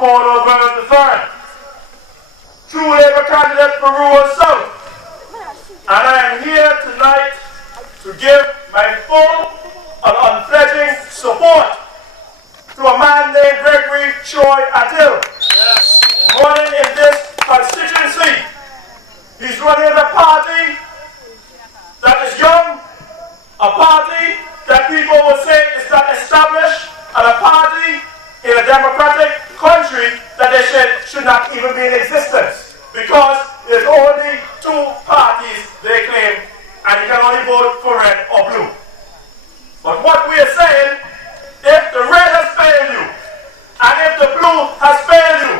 corner of Vere III. True Labour candidate for rural South. And I am here tonight to give my full and unfledging support to a man named Gregory Troy Adil, running in this constituency. He's running a party that is young, a party that people will say is not established, and a party in a democratic country that they said should not even be in existence, because there's only two parties they claim, and you can only vote for red or blue. But what we are saying, if the red has failed you, and if the blue has failed you,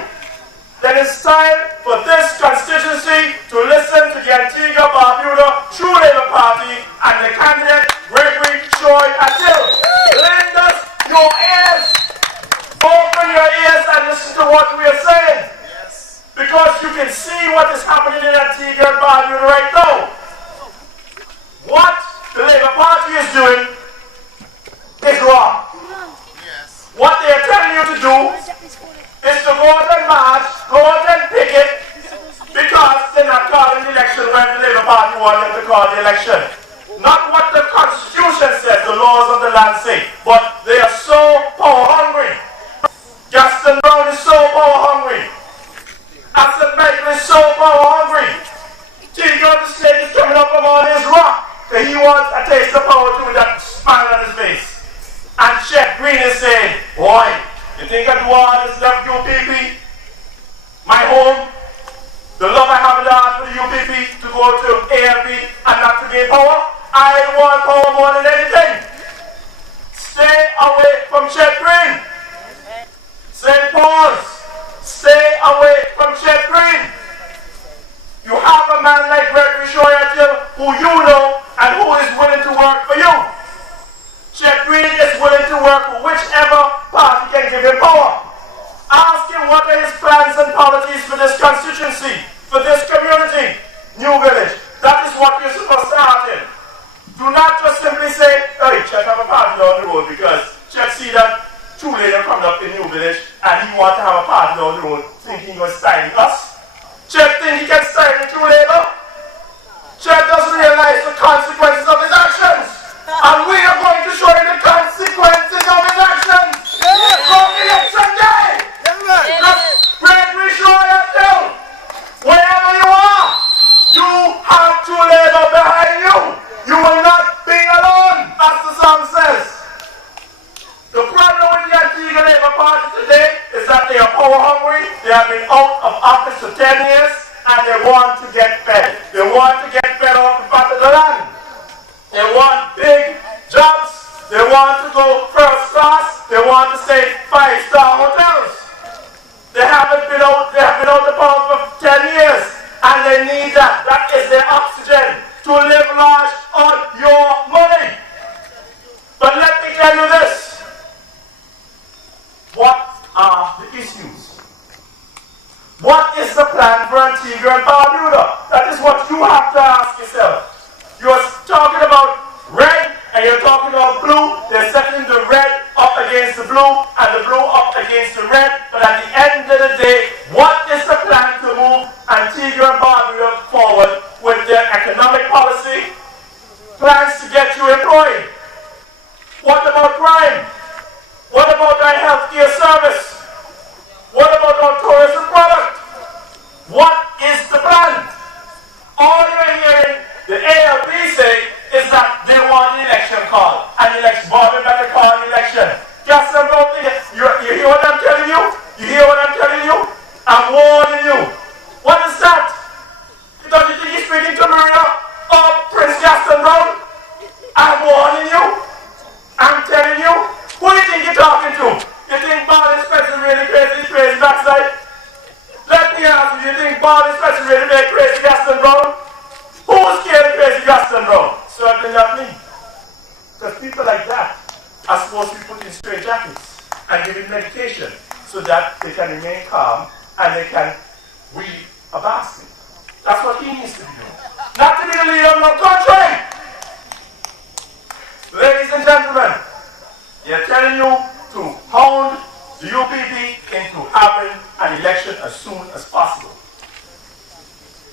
then it's time for this constituency to listen to the Antigua Barbuda True Labour Party and the candidate Gregory Troy Adil. Lend us your ears. Open your ears and listen to what we are saying. Yes. Because you can see what is happening in Antigua and Barbuda right now. What the Labour Party is doing is wrong. Yes. What they are telling you to do is to go out and march, go out and picket, because they're not calling the election when the Labour Party want them to call the election. Not what the Constitution says, the laws of the land say, but they are so power hungry. Gaston Brown is so power hungry. Asset Michael is so power hungry. Tigger the Snake is coming up from on his rock, that he wants a taste of power too with that smile on his face. And Chef Green is saying, boy, you think I do all this left UPP? My home, the love I have in the heart for the UPP to go to ALP and not to gain power? I want power more than anything. Stay away from Chef Green. St. Paul's, stay away from Chef Green. You have a man like Gregory Troy Adil who you know and who is willing to work for you. Chef Green is willing to work for whichever party can give him power. Ask him what are his plans and policies for this constituency, for this community, New Village. That is what you're supposed to ask him. Do not just simply say, hey, Chef have a party down the road because Chef see that True Labour coming up in New Village and he wants to have a party down the road thinking he was styling us. Chef think he can style the True Labour. Chef doesn't realize the consequences of his actions. And we are going to show you the consequences of his actions. Come election day. Gregory Troy Adil, wherever you are, you have True Labour behind you. You will not be alone, as the song says. The problem with the Antigua Labour Party today is that they are power hungry. They have been out of office for 10 years and they want to get fed. They want to get fed off the fat of the land. They want big jobs. They want to go first class. They want to stay 5-star hotels. They have been out the power for 10 years and they need that. That is their oxygen to live large on your money. But let me tell you this. What are the issues? What is the plan for Antigua and Barbuda? That is what you have to ask yourself. You are talking about red and you're talking about blue. They're setting the red up against the blue and the blue up against the red. But at the end of the day, what is the plan to move Antigua and Barbuda forward with their economic policy? Plans to get you employed. What about crime? What about our healthcare service? What about our tourism product? What is the plan? All you're hearing the ALP say is that they want an election call. An election, Bobby better call an election. Just about you hear what I'm telling you? You hear what I'm telling you? I'm warning you. What is that? Don't you think he's speaking to Maria or Prince Gaston Brown? I'm warning you. I'm telling you. Who do you think you're talking to? You think Barney Spencer really crazy backside? Let me ask you, you think Barney Spencer really made crazy Gaston Brown? Who's scared of crazy Gaston Brown? Certainly not me. Because people like that are supposed to be put in straight jackets and given medication so that they can remain calm and they can weave a basket. That's what he needs to be doing. Not to be the leader of no country. Ladies and gentlemen, they're telling you to hound the UPP into having an election as soon as possible.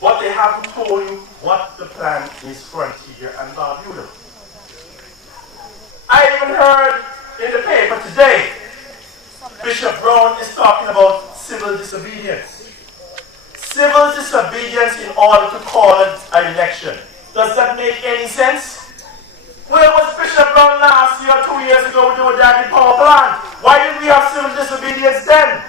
But they haven't told you what the plan is for Antigua and Barbuda. I even heard in the paper today, Bishop Brown is talking about civil disobedience. Civil disobedience in order to call it an election. Does that make any sense? Where was Bishop Brown last year, 2 years ago, with the Danny power plant? Why did we have civil disobedience then?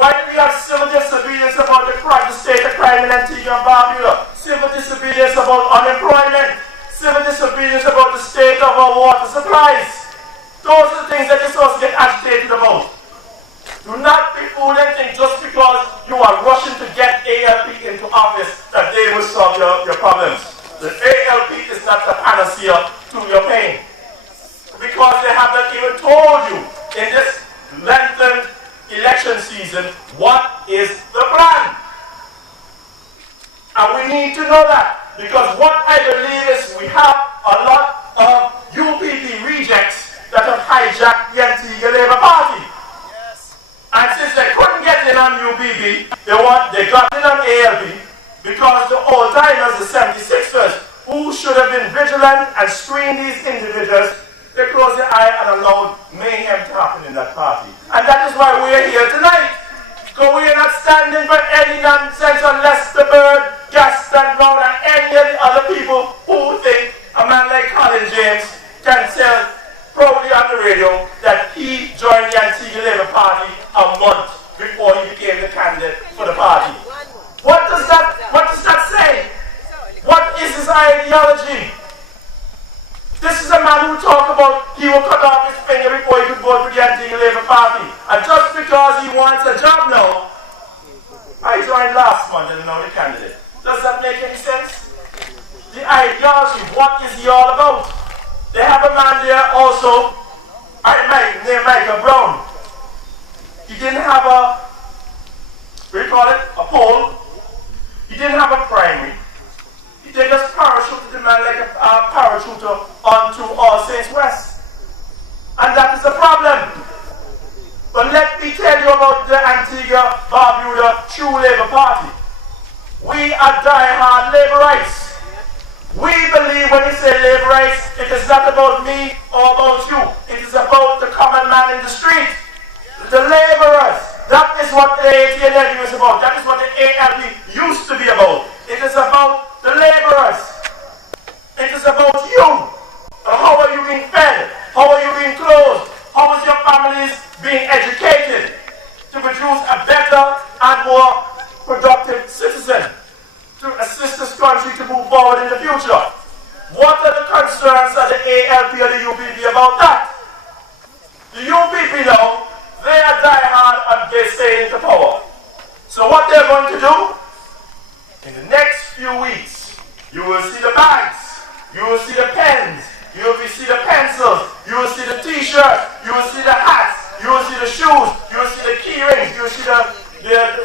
Why did we have civil disobedience about the state of crime in Antigua and Barbuda? Civil disobedience about unemployment? Civil disobedience about the state of our water supplies? Those are the things that you're supposed to get agitated about. Do not be fooled and think just because you are rushing to get ALP into office that they will solve your problems. The ALP is not the panacea to your pain. Because they haven't even told you in this lengthened election season what is the plan. And we need to know that, because what I believe is we have a lot of UPP rejects that have hijacked the Antigua Labour Party. Yes. And since they couldn't get in on UPP, they got in on ALP, because the old-timers, the 76ers, who should have been vigilant and screened these individuals, they closed their eye and allowed mayhem to happen in that party. And that is why we are here tonight. Because we are not standing for any nonsense unless the bird, Gaston Brown, and any of the other people who think a man like Colin James can tell probably on the radio that he joined the Antigua Labour Party a month before he became the candidate for the party. What does that say? What is his ideology? This is a man who talked about he will cut off his finger before he could vote for the Antigua Labour Party. And just because he wants a job now, I joined last month and now the candidate. Does that make any sense? The ideology, what is he all about? They have a man there also, named Michael Brown. He didn't have a poll. He didn't have a primary. They just parachuted the man like a parachuter onto All Saints West. And that is the problem. But let me tell you about the Antigua Barbuda True Labour Party. We are die-hard laborites. We believe when you say laborites, it is not about me or about you. It is about the common man in the street. The laborers. That is what the ATLU is about. That is what the ALP used to be about. It is about the laborers. It is about you. How are you being fed? How are you being clothed? How is your families being educated to produce a better and more productive citizen to assist this country to move forward in the future? What are the concerns of the ALP or the UPP about that? The UPP now, they are die-hard and they stay into power. So what they're going to do? In the next few weeks, you will see the bags, you will see the pens, you will see the pencils, you will see the t-shirts, you will see the hats, you will see the shoes, you will see the key rings, you will see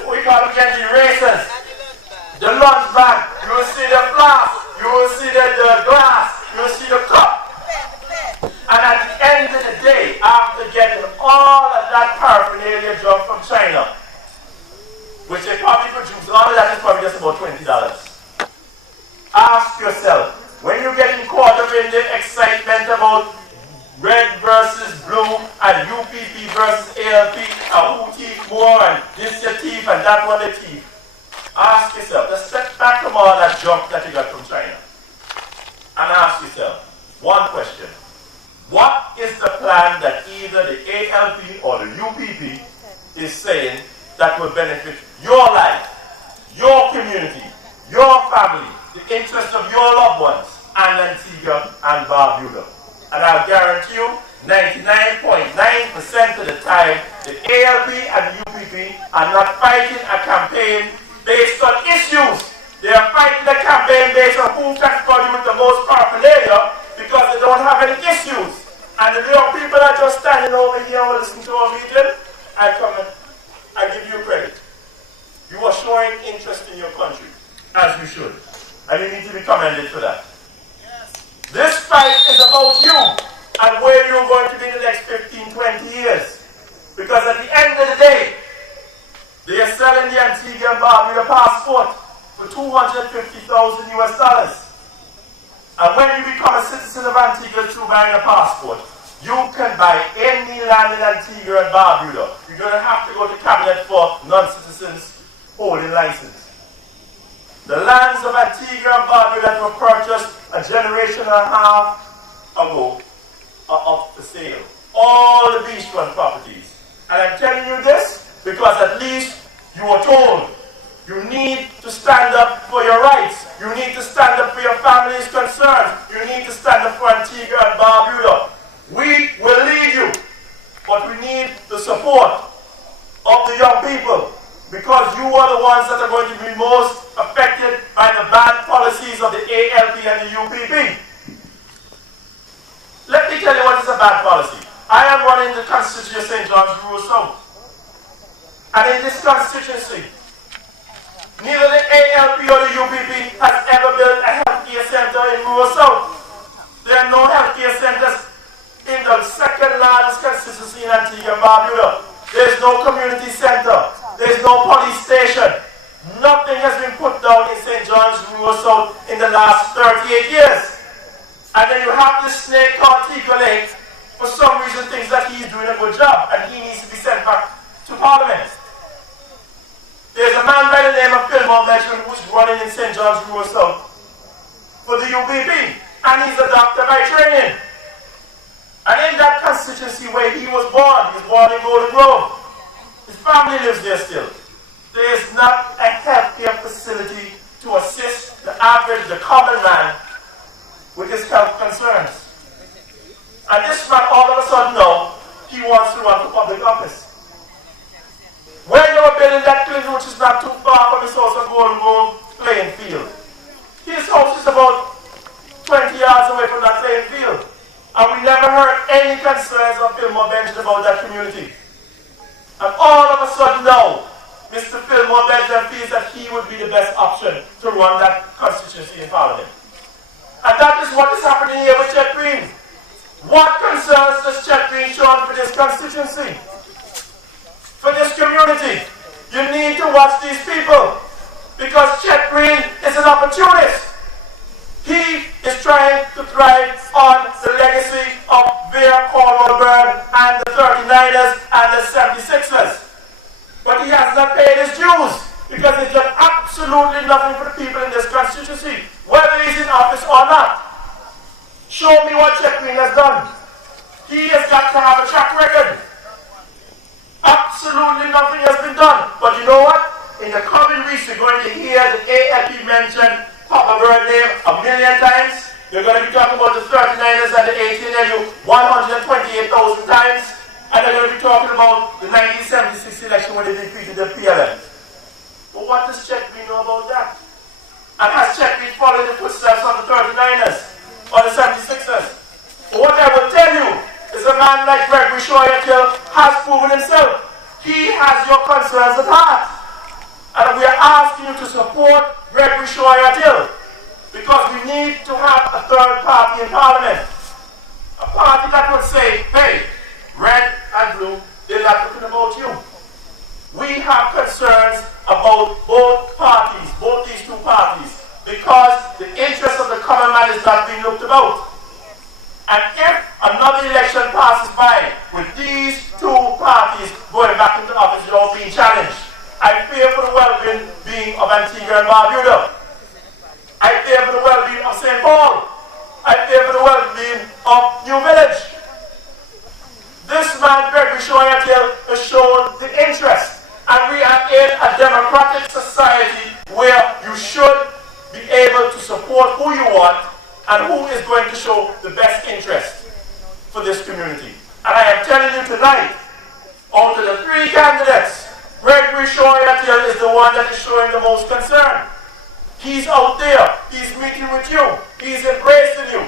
we call them the erasers, the lunch bag, you will see the flask, you will see the glass, you will see the cup. And at the end of the day, after getting all of that paraphernalia junk from China, which they probably produce, all of that is probably just about $20. Ask yourself, when you're getting caught up in the excitement about red versus blue and UPP versus ALP, and who thief more, and this your thief and that one the thief, ask yourself, just step back from all that junk that you got from China, and ask yourself one question. What is the plan that either the ALP or the UPP is saying that will benefit your life, your community, your family, the interest of your loved ones, and Antigua and Barbuda? And I'll guarantee you, 99.9% of the time, the ALP and the UPP are not fighting a campaign based on issues. They are fighting a campaign based on who can score you with the most paraphernalia, because they don't have any issues. And the young people are just standing over here and listening to our meeting, and come and I give you credit. You are showing interest in your country, as you should. And you need to be commended for that. Yes. This fight is about you and where you're going to be in the next 15, 20 years. Because at the end of the day, they are selling the Antigua and Barbuda passport for $250,000 US. And when you become a citizen of Antigua through buying a passport, you can buy any land in Antigua and Barbuda. You don't have to go to cabinet for non-citizens holding license. The lands of Antigua and Barbuda were purchased a generation and a half ago are up for sale. All the beachfront properties. And I'm telling you this because at least you are told you need to stand up for your rights. You need to stand up for your family's concerns. You need to stand up for Antigua and Barbuda. We will lead you, but we need the support of the young people because you are the ones that are going to be most affected by the bad policies of the ALP and the UPP. Let me tell you what is a bad policy. I am running the constituency of St. John's Rural South. And in this constituency, neither the ALP or the UPP has ever built a healthcare center in Rural South. There are no healthcare centers in the second largest constituency in Antigua and Barbuda. There is no community center. There is no police station. Nothing has been put down in St. John's Rural South in the last 38 years. And then you have this snake called Tico Lake, for some reason thinks that he is doing a good job and he needs to be sent back to Parliament. There's a man by the name of Fillmore Benjamin who's running in St. John's Rural South for the UPP, and he's a doctor by training. And in that constituency where he was born in Golden Grove. His family lives there still. There is not a healthcare facility to assist the average, the common man with his health concerns. And this man all of a sudden now, he wants to run for public office. When they were building that clinic, which is not too far from his house on Golden Grove playing field, his house is about 20 yards away from that playing field. And we never heard any concerns of Fillmore Benjamin about that community. And all of a sudden now, Mr. Fillmore Benjamin feels that he would be the best option to run that constituency in Parliament. And that is what is happening here with Chet Green. What concerns does Chet Green show for this constituency? For this community? You need to watch these people. Because Chet Green is an opportunist. He is trying to thrive on the legacy of Vere, and the 39ers and the 76ers. But he has not paid his dues because he's done absolutely nothing for the people in this constituency, whether he's in office or not. Show me what Chet Green has done. He has got to have a track record. Absolutely nothing has been done. But you know what? In the coming weeks, you're going to hear the ALP mention Papa Bird name a million times. You're going to be talking about the 39ers and the 18LU 128,000 times. And they're going to be talking about the 1976 election when they defeated the PLM. But what does Chet Green know about that? And has Chet Green followed the footsteps of the 39ers or the 76ers? But what I will tell you is a man like Gregory Shoyatil has proven himself. He has your concerns at heart. And we are asking you to support Gregory Shoyatil because we need to have a third party in Parliament. A party that would say, hey, red and blue, they're not talking about you. We have concerns about both parties, both these two parties, because the interest of the common man is not being looked about. And if another election passes by with these two parties going back into office without being challenged, I fear for the well-being of Antigua and Barbuda. I fear for the well-being of St. Paul. I fear for the well-being of New Village. This man, Gregory Shoyatil, has shown the interest. And we are in a democratic society where you should be able to support who you want and who is going to show the best interest for this community. And I am telling you tonight, out of the three candidates, Gregory Shoyatil is the one that is showing the most concern. He's out there. He's meeting with you. He's embracing you.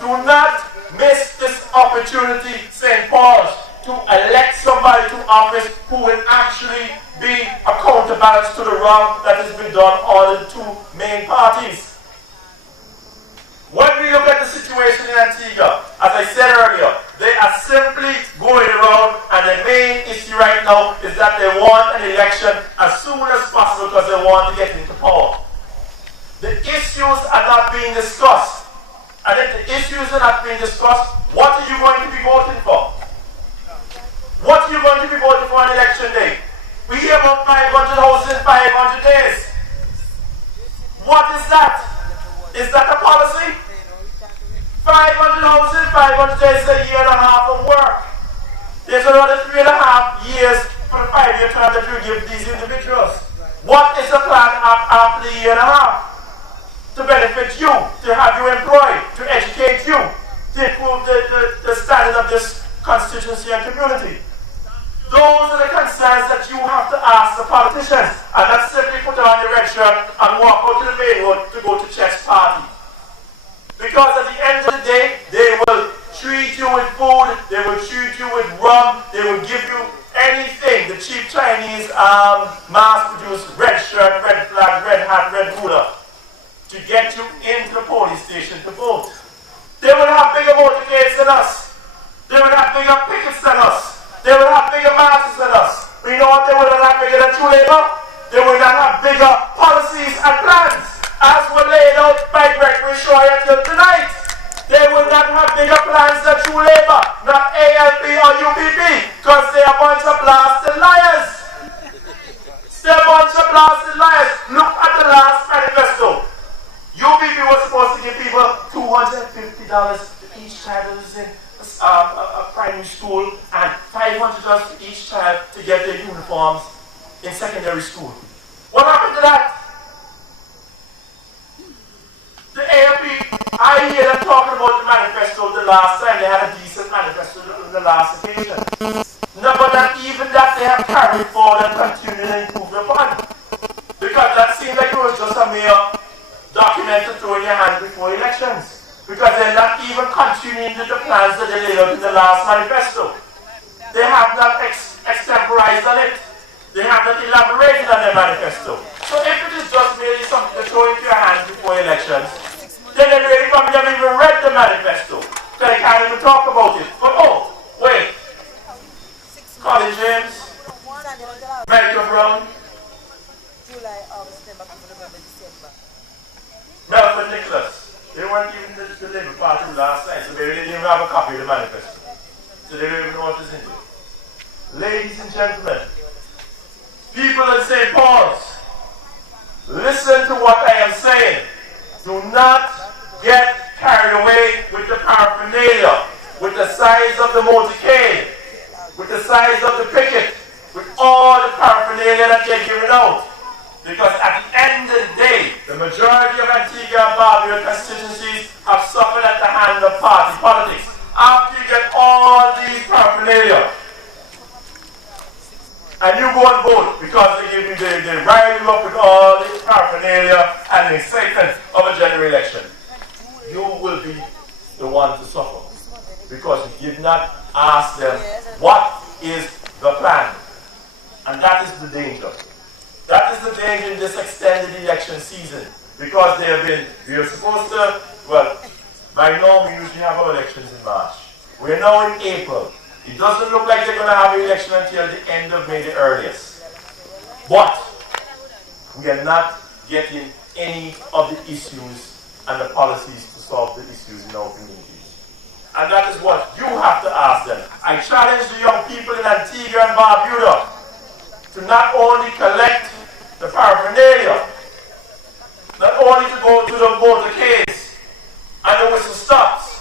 Do not miss this opportunity, St. Paul's, to elect somebody to office who will actually be a counterbalance to the wrong that has been done on the two main parties. When we look at the situation in Antigua, as I said earlier, they are simply going around, and the main issue right now is that they want an election as soon as possible because they want to get into power. The issues are not being discussed. And if the issues are not being discussed, what are you going to be voting for? What are you going to be voting for on election day? We hear about 500 houses in 500 days. What is that? Is that a policy? 500 houses in 500 days is a year and a half of work. There's another 3.5 years for the 5-year term that you give these individuals. What is the plan after the year and a half? To benefit you, to have you employed, to educate you, to improve the standard of this constituency and community. Those are the concerns that you have to ask the politicians, and not simply put on your red shirt and walk out to the main road to go to chess party. Because at the end of the day, they will treat you with food, they will treat you with rum, they will give you anything, the cheap Chinese mass-produced red shirt, red flag, red hat, red ruler, to get you into the polling station to vote. They will have bigger motorcades than us. They will have bigger pickets than us. They will have bigger masses than us. But you know what they will not have bigger than True Labour? They will not have bigger policies and plans as were laid out by Gregory Schroyer till tonight. They will not have bigger plans than True Labour, not ALP or UPP, because they are a bunch of blasted liars. They're a bunch of blasted liars. Look at the last manifesto. UPP was supposed to give people $250 to each child who's in a primary school and $500 to each child to get their uniforms in secondary school. What happened to that? The ALP, I hear them talking about the manifesto the last time. They had a decent manifesto the last occasion. No, but not even that they have carried forward and continued and improved upon. Because that seemed like it was just a mere document to throw in your hand before elections. Because they're not even continuing the plans that they laid out in the last manifesto. They have not extemporized on it. They have not elaborated on their manifesto. So if it is just merely something to throw into your hand before elections, then they really probably haven't even read the manifesto. So they can't even talk about it. But oh, wait. Colin James, Michael Brown, July, August, September, November, December. Melvin Nicholas. They weren't even the Labour Party last night, so they didn't even have a copy of the manifesto. So they don't even know what is in it. Ladies and gentlemen, people in St. Paul's, listen to what I am saying. Do not get carried away with the paraphernalia, with the size of the motorcade, with the size of the picket, with all the paraphernalia that they're giving out. Because at the end of the day, the majority of Antigua and Barbuda constituencies have suffered at the hand of party politics. After you get all these paraphernalia, and you go and vote because they rile you up with all the paraphernalia and the excitement of a general election, you will be the one to suffer. Because you did not ask them, what is the plan? And that is the danger. That is the danger in this extended election season. Because we are supposed to, well, by now we usually have our elections in March. We are now in April. It doesn't look like they're going to have an election until the end of May, the earliest. But we are not getting any of the issues and the policies to solve the issues in our communities. And that is what you have to ask them. I challenge the young people in Antigua and Barbuda to not only collect the paraphernalia, not only to go to the motorcades and the whistle stops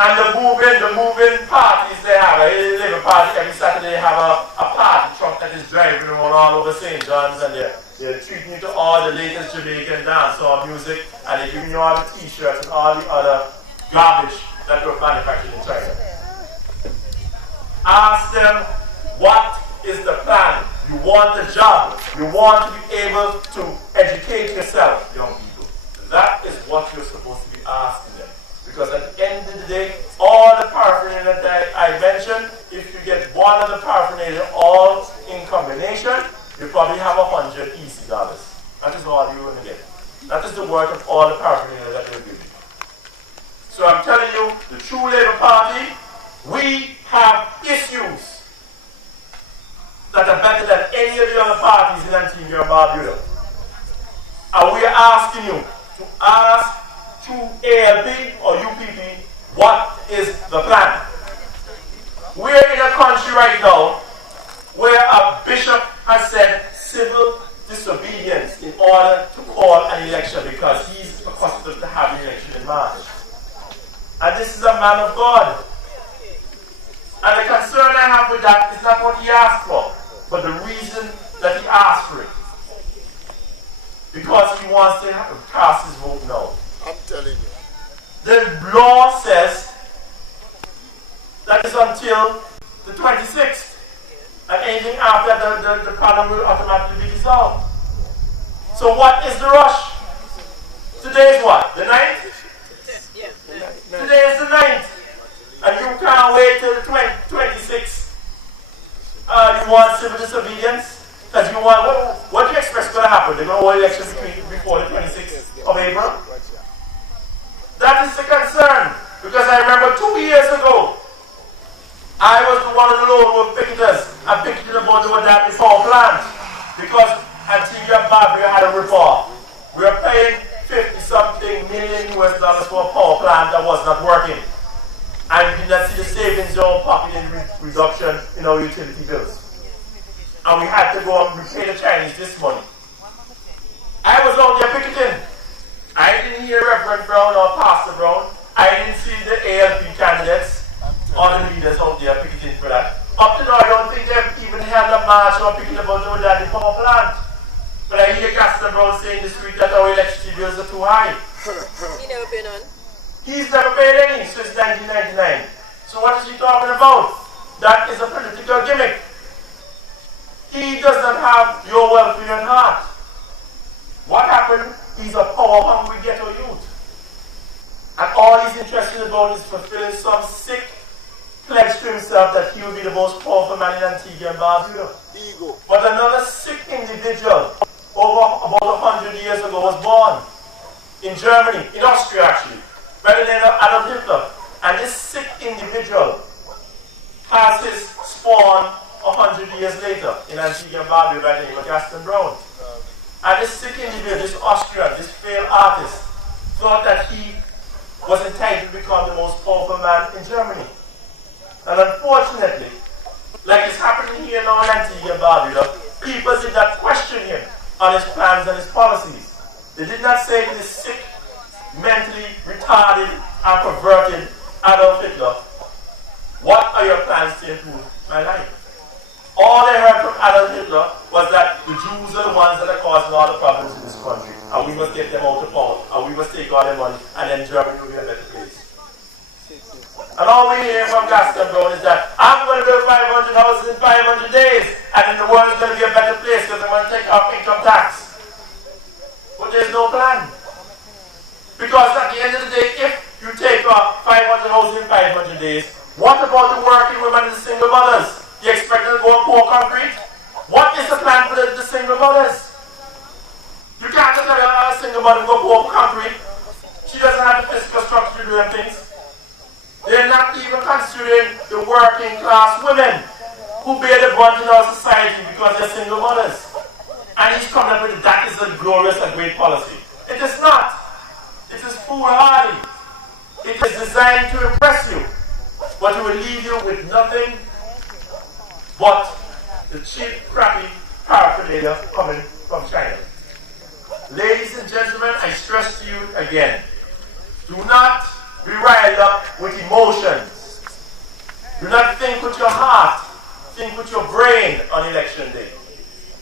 and the moving parties they have. A Labour Party every Saturday they have a party truck that is driving around all over St. John's, and they're treating you to all the latest Jamaican dancehall music, and they're giving you all the t-shirts and all the other garbage that were manufactured in China. Ask them, what is the plan? You want a job. You want to be able to educate yourself, young people. That is what you're supposed to be asking them. Because at the end of the day, all the paraphernalia that I mentioned, if you get one of the paraphernalia all in combination, you probably have $100 easy dollars. That is all you're going to get. That is the worth of all the paraphernalia that they're giving. So I'm telling you, the True Labour Party We have issues that are better than any of the other parties in Antigua and Barbuda. And we are asking you to ask through ALP or UPP, what is the plan? We're in a country right now where a bishop has said civil disobedience in order to call an election because he's accustomed to having an election in March. And this is a man of God. And the concern I have with that is not what he asked for, but the reason that he asked for it. Because he wants to cast his vote now. I'm telling you. The law says that is until the 26th. And anything after the panel will automatically be dissolved. So what is the rush? Today is what? The 9th? Yeah. Today is the 9th. And you can't wait till the 26th. You want civil disobedience? Because you want, what do you expect is going to happen? They're going to hold elections before the 26th of April? That is the concern. Because I remember 2 years ago, I was one of the lone wolf picketers and picketed about the Wadani power plant because Antigua and Barbuda had a rip-off. We were paying $50-something million for a power plant that was not working. And we did not see the savings in our pocket in reduction in our utility bills. And we had to go and repay the Chinese this money. I was out there picketing. I didn't hear Reverend Brown or Pastor Brown. I didn't see the ALP candidates or the leaders out there picketing for that. Up to now, I don't think they've even held a march or picketing about the Wadani power plant. But I hear Pastor Brown saying this week that our electricity bills are too high. He never paid on. He's never paid any since 1999. So what is he talking about? That is a political gimmick. He does not have your welfare at heart. What happened? He's a power-hungry ghetto youth. And all he's interested about is fulfilling some sick pledge to himself that he will be the most powerful man in Antigua and Barbuda. Ego. But another sick individual, over about 100 years ago, was born in Germany, in Austria actually, by the name of Adolf Hitler. And this sick individual has his spawn 100 years later in Antigua and Barbuda by the name of Gaston Brown. And this sick individual, this Austrian, this failed artist, thought that he was entitled to become the most powerful man in Germany. And unfortunately, like it's happening here now in Antigua and Barbuda, people did not question him on his plans and his policies. They did not say to this sick, mentally retarded and perverted Adolf Hitler, what are your plans to improve my life? All they heard from Adolf Hitler was that the Jews are the ones that are causing all the problems in this country, and we must get them out of power, and we must take all their money, and then Germany will be a better place. And all we hear from Gaston Brown is that I'm going to build 500 houses in 500 days, and then the world is going to be a better place because I'm going to take off income tax. But there's no plan. Because at the end of the day, if you take off 500 houses in 500 days, what about the working women and the single mothers? You expect them to go and pour concrete? What is the plan for the single mothers? You can't just tell a single mother to go pour concrete. She doesn't have the physical structure to do them things. They're not even considering the working class women who bear the brunt in our society because they're single mothers. And he's coming up with that is a glorious and great policy. It is not. It is foolhardy. It is designed to impress you, but it will leave you with nothing but the cheap, crappy paraphernalia coming from China. Ladies and gentlemen, I stress to you again, do not be riled up with emotions. Do not think with your heart, think with your brain on election day.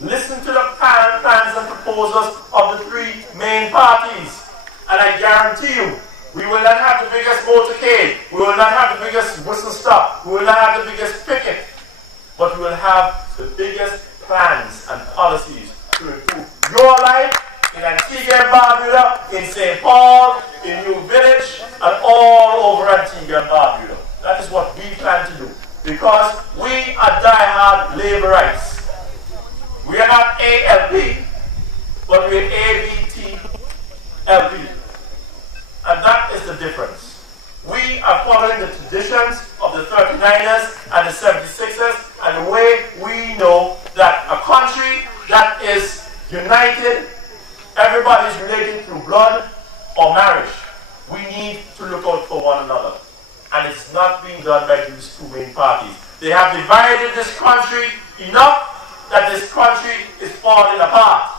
Listen to the plans and proposals of the three main parties, and I guarantee you, we will not have the biggest motorcade, we will not have the biggest whistle stop, we will not have the biggest picket, but we will have the biggest plans and policies to improve your life in Antigua and Barbuda, in St. Paul, in New Village, and all over Antigua and Barbuda. That is what we plan to do. Because we are die-hard laborites. We are not ALP, but we are ABTLP. And that is the difference. We are following the traditions of the 39 79ers and the 76ers, and the way we know that a country that is united, everybody is related through blood or marriage. We need to look out for one another. And it's not being done by these two main parties. They have divided this country enough that this country is falling apart.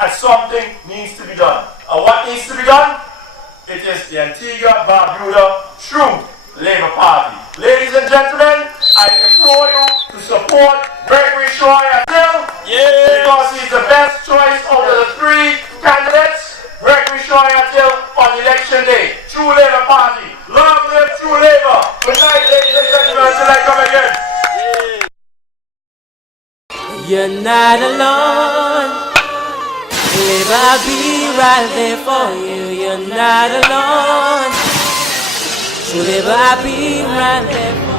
And something needs to be done. And what needs to be done? It is the Antigua Barbuda True Labour Party. Ladies and gentlemen, I implore you to support Gregory Shoya because he's the best choice out of the three candidates. Gregory Shoya on election day. True Labour Party. Long live True Labour. Good night, ladies and gentlemen, until I come again. You're not alone. Labour, I'll be right there for you. You're not alone. True Labour, I'll be right there for you.